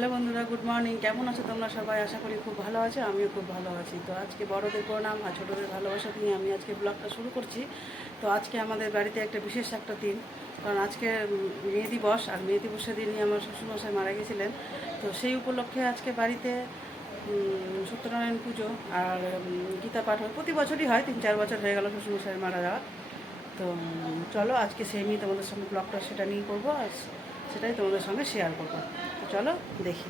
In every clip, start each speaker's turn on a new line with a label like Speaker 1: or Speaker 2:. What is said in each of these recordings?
Speaker 1: Hello বন্ধুরা good morning. কেমন আছো তোমরা সবাই? আশা করি খুব ভালো আছো আমিও খুব ভালো আছি। তো আজকে বড়দের প্রণাম আর ছোটোদের ভালোবাসা নিয়ে আমি আজকে ব্লগটা শুরু করছি। তো আজকে আমাদের বাড়িতে একটা বিশেষ একটা দিন কারণ আজকে উম, মে দিবস আর মে দিবসের দিনই আমার শ্বশুরমশাই মারা গেছিলেন। তো সেই উপলক্ষে আজকে বাড়িতে সত্যনারায়ণ পুজো আর গীতা পাঠ হয়। প্রতি বছরই হয় তিন চার বছর হয়ে গেল শ্বশুরমশাই মারা যাওয়া তো চলো আজকে সেই নিয়ে তোমাদের সঙ্গে ব্লগটা সেটা নিয়ে করব আর সেটাই তোমাদের সঙ্গে শেয়ার করব। চলো দেখি।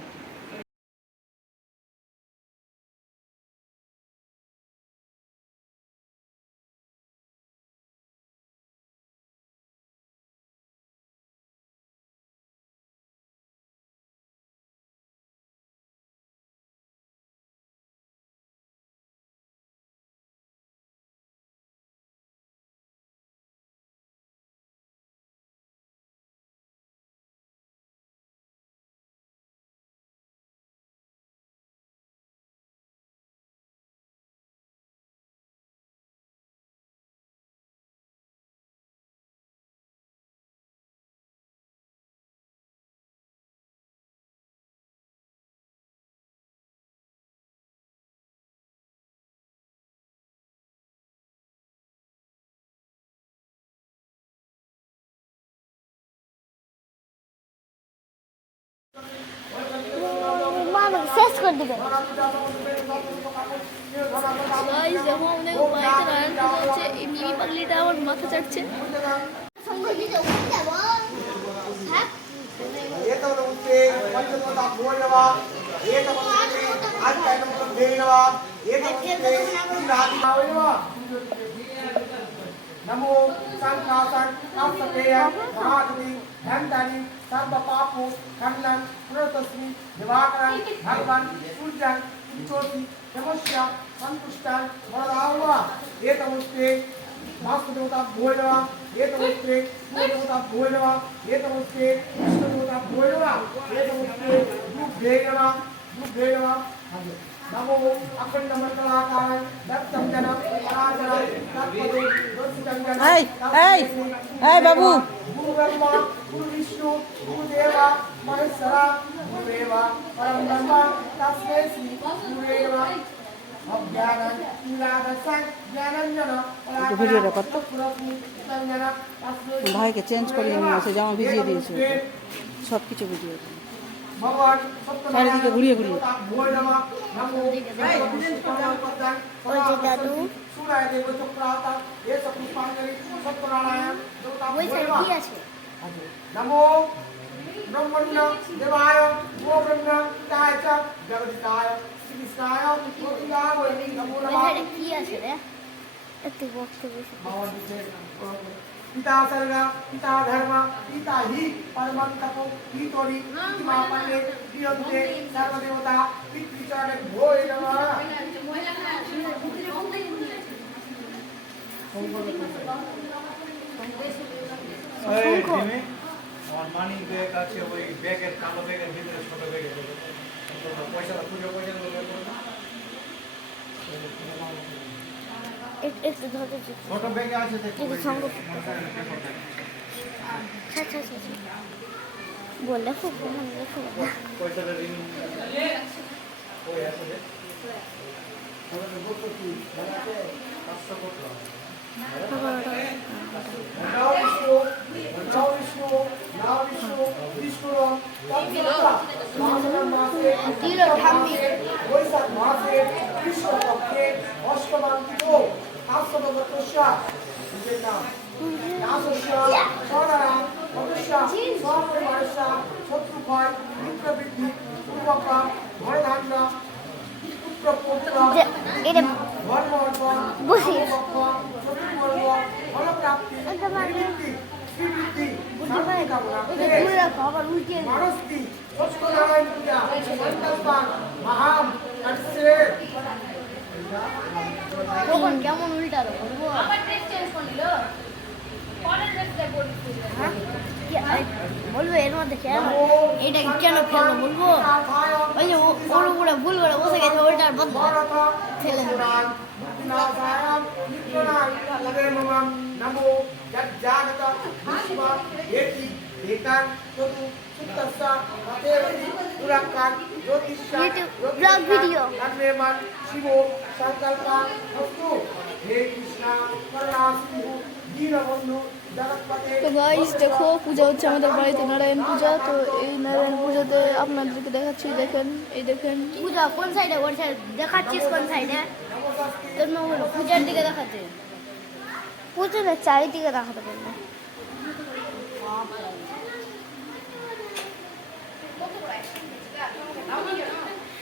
Speaker 2: শেষ করে দিবে।
Speaker 3: দেখো আমাদের বাড়িতে রান্না হচ্ছে এই মিমি পাগলিটা আমার মাথা চাটছে।
Speaker 2: সঙ্গে नमो संकासन अपसपेय
Speaker 4: महादुति धनदानी सर्व पापो खंडन पुरतस्मि दिवाकरन, भगवान सूर्यन इतोति नमस्या संतुष्टन वरावा ये तमुष्टे वास्तु देवता भोलवा ये तमुष्टे सूर्य देवता भोलवा ये तमुष्टे विष्णु देवता भोलवा ये तमुष्टे रूप भेगवा रूप भेगवा हाँ जी नमो अखंड मंडलाकार दत्तम जन पराजन तत्पदे दर्शितं जन
Speaker 1: এই, এই, এই বাবু।
Speaker 4: गुरु ब्रह्मा गुरु विष्णु गुरु देवा महेश्वरा गुरुदेवा परम ब्रह्म तस्मै श्री गुरुदेवा অজ্ঞানং নীলাদশাং জ্ঞানঞ্জন
Speaker 1: একটু ভিডিওটা কর তো। ভাইকে চেঞ্জ করিয়ে নিয়ে আসে জামা ভিজিয়ে দিয়েছে সব কিছু ভিডিও
Speaker 4: ভগবান
Speaker 1: চারিদিকে ঘুরিয়ে ঘুরিয়ে।
Speaker 4: ভোর নমঃ নমো
Speaker 2: ওই যে দাদু।
Speaker 4: সূরায় দেব চক্রাতা এ সব পুষ্পাঞ্জলি সত্যনারায়ণ দেবতা
Speaker 2: ওই সাইড
Speaker 4: ভৈরবা।
Speaker 2: কি আছে
Speaker 4: নমো ব্রহ্মণ্য দেবায় ও ব্রহ্ম তায় চ জগদিতায় শ্রীকৃষ্ণায় গোবিন্দায় নমো
Speaker 2: ওই
Speaker 4: নমঃ
Speaker 2: সাইডে কি আছে রে একটু বসতে বসে
Speaker 4: পিতা সর্গ পিতা ধর্ম পিতা হি পরমং তপো পিতরি মা পন্ডে প্রিয়ন্তে সর্বদেবতা পিতৃচরণে ভোয় নমঃ
Speaker 5: আমার মানি ব্যাগ আছে ওই ব্যাগের কালো ব্যাগের ভিতরে ছোট ব্যাগের পয়সা পুজো পয়সা
Speaker 2: একটু দিচ্ছি।
Speaker 5: ছোট ব্যাগে আছে দেখো
Speaker 2: একটু সঙ্গ আচ্ছা আচ্ছা আচ্ছা খুব
Speaker 5: পয়সাটা ওই আছে করতে হবে
Speaker 2: বাবা, ওটা-
Speaker 4: নাও বিষ্ণু শত্রুভয় মিত্রবৃদ্ধি পূর্বকা ধনধান্য পুত্র
Speaker 2: এটা
Speaker 4: ধর্ম অর্পণ
Speaker 2: বসিয়ে।
Speaker 4: শত্রুবর্গ ফলপ্রাপ্তি
Speaker 2: এটা মানে-
Speaker 4: শ্রীবৃদ্ধি শ্রীবৃদ্ধি
Speaker 2: বুঝতে পারে
Speaker 4: শান্তি কামনা
Speaker 2: ওইটা দূরে রাখো আবার উল্টিয়ে দেবে।
Speaker 4: মানস্তি সত্যনারায়ণ পূজা সন্তস্থান মহাম করছে
Speaker 2: কখন কেমন উল্টালো বলব হ্যাঁ? কি আরে, বলব এর মধ্যে কেন এটা কেন ফেলল বলব ওই যে ও- ওর উপরে ভুল করে বসে গেছে ওইটার বদলে ফেলে দেবে।
Speaker 4: নমো যজ্জাগত বেকার চতু সুক্তাসা
Speaker 2: হাতের দুরাকার জ্যোতিষা
Speaker 4: ব্লগ ভিডিও। নাগরেমান শিব সংকল্পা বস্তু হে কৃষ্ণা করুণাসিন্ধু দীনবন্ধু
Speaker 3: তো গাইস দেখো পূজা হচ্ছে আমাদের বাড়িতে নারায়ণ পূজা। তো এই নারায়ণ পূজাতে আপনাদেরকে দেখাচ্ছি দেখেন এই দেখেন।
Speaker 2: পূজা কোন সাইডে কোন সাইডে দেখাচ্ছিস কোন সাইডে পূজার দিকে দেখাচ্ছে পূজার চারিদিকে দেখাতে
Speaker 1: পারব।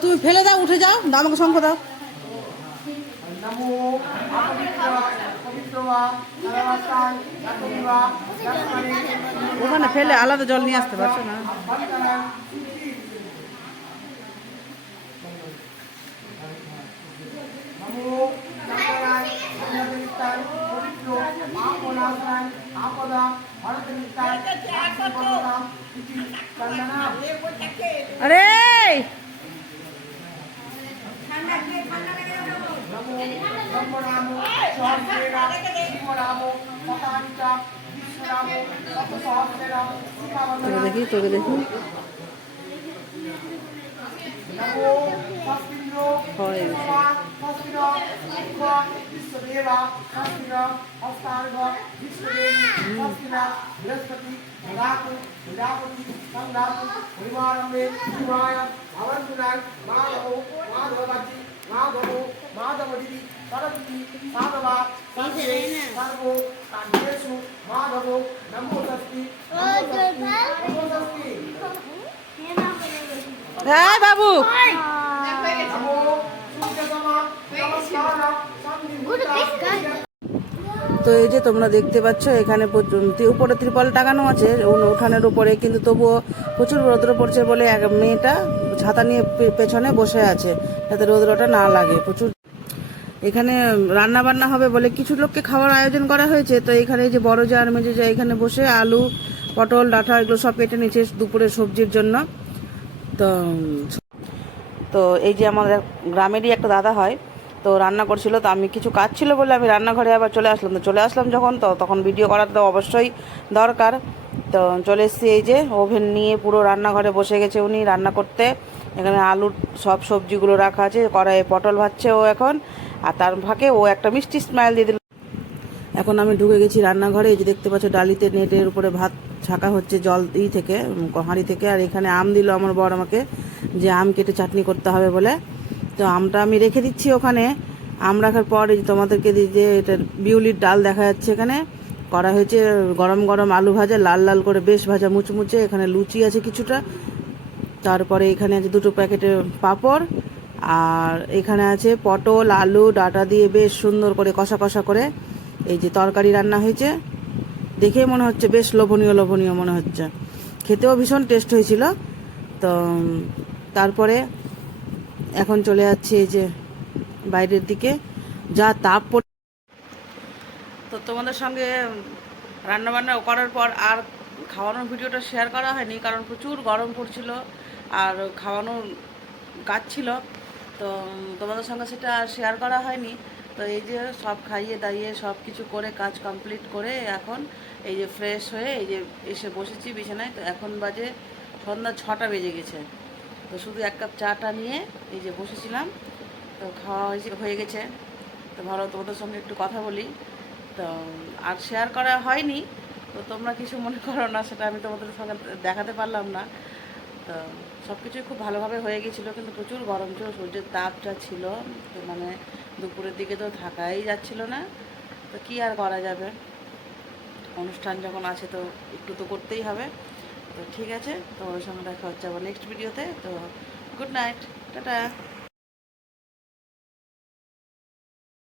Speaker 1: তুমি ফেলে দাও, উঠে যাও না আমাকে শঙ্খ দাও। ওখানে ফেলে আলাদা জল নিয়ে আসতে পারছ না? আরে তোকে দেখি তোকে দেখি হয়
Speaker 4: বৃহস্পতি
Speaker 1: পরিবার মাধব
Speaker 4: মাধব মাধব మాధవడివి సరస్వతి
Speaker 1: তো এই যে তোমরা দেখতে পাচ্ছ এখানে উপরে ত্রিপল টাঙানো আছে ওখানের উপরে কিন্তু তবুও প্রচুর রৌদ্র পড়ছে বলে এক মেয়েটা ছাতা নিয়ে পেছনে বসে আছে যাতে রৌদ্রটা না লাগে প্রচুর এখানে রান্না বান্না হবে বলে কিছু লোককে খাওয়ার আয়োজন করা হয়েছে। তো এখানে যে বড় যা আর মেজে যা এখানে বসে আলু, পটল, ডাঁটা এগুলো সব কেটে নিচ্ছে দুপুরে সবজির জন্য। তো তো এই যে আমাদের গ্রামেরই একটা দাদা হয়, তো রান্না করছিল, তো আমি কিছু কাজ ছিল বলে আমি রান্নাঘরে আবার চলে আসলাম। তো চলে আসলাম যখন, তো তখন ভিডিও করার তো অবশ্যই দরকার। তো চলে এসেছি এই যে ওভেন নিয়ে পুরো রান্নাঘরে বসে গেছে উনি রান্না করতে। এখানে আলুর সব সবজিগুলো রাখা আছে, কড়াইয়ে পটল ভাজছে ও এখন, আর তার ফাঁকে ও একটা মিষ্টি স্মাইল দিয়ে দিল। এখন আমি ঢুকে গেছি রান্নাঘরে, এই যে দেখতে পাচ্ছ ডালিতে নেটের উপরে ভাত ছাকা হচ্ছে জল ই থেকে হাঁড়ি থেকে, আর এখানে আম দিল আমার বর আমাকে, যে আম কেটে চাটনি করতে হবে বলে। তো আমটা আমি রেখে দিচ্ছি ওখানে। আম রাখার পর তোমাদেরকে দিই যে এটা বিউলির ডাল দেখা যাচ্ছে এখানে। করা হয়েছে, গরম গরম আলু ভাজা, লাল লাল করে বেশ ভাজা, মুচমুচে, এখানে লুচি আছে কিছুটা। তারপরে এখানে আছে দুটো প্যাকেটের পাঁপড়, আর এখানে আছে পটল, আলু, ডাটা দিয়ে বেশ সুন্দর করে কষা কষা করে এই যে তরকারি রান্না হয়েছে। দেখে মনে হচ্ছে বেশ লোভনীয় লোভনীয় মনে হচ্ছে। খেতেও ভীষণ টেস্ট হয়েছিল। তো, তারপরে এখন চলে যাচ্ছে এই যে বাইরের দিকে। যা তাপ তোমাদের সঙ্গে রান্না বান্না করার পর আর খাওয়ানোর ভিডিওটা শেয়ার করা হয়নি, কারণ প্রচুর গরম পড়ছিল আর খাওয়ানো কাজ ছিল তো তোমাদের সঙ্গে সেটা শেয়ার করা হয়নি। তো এই যে সব খাইয়ে দাইয়ে সব কিছু করে কাজ কমপ্লিট করে এখন এই যে ফ্রেশ হয়ে এই যে এসে বসেছি বিছানায়, তো এখন বাজে সন্ধ্যা ছটা বেজে গেছে। তো শুধু এক কাপ চাটা নিয়ে এই যে বসেছিলাম, তো খাওয়া হয়ে গেছে। তো ভালো তোমাদের সঙ্গে একটু কথা বলি। তো আর শেয়ার করা হয়নি। তো তোমরা কিছু মনে করো না, সেটা আমি তোমাদের সঙ্গে দেখাতে পারলাম না। তো সব কিছুই খুব ভালোভাবে হয়ে গেছিল কিন্তু প্রচুর গরম ছিল, সূর্যের তাপটা ছিল, তো মানে দুপুরের দিকে তো থাকাই যাচ্ছিল না। তো কী আর করা যাবে? অনুষ্ঠান যখন আছে তো একটু তো করতেই হবে। তো ঠিক আছে তো সঙ্গে দেখা হচ্ছে আবার নেক্সট ভিডিওতে তো। Good night tata.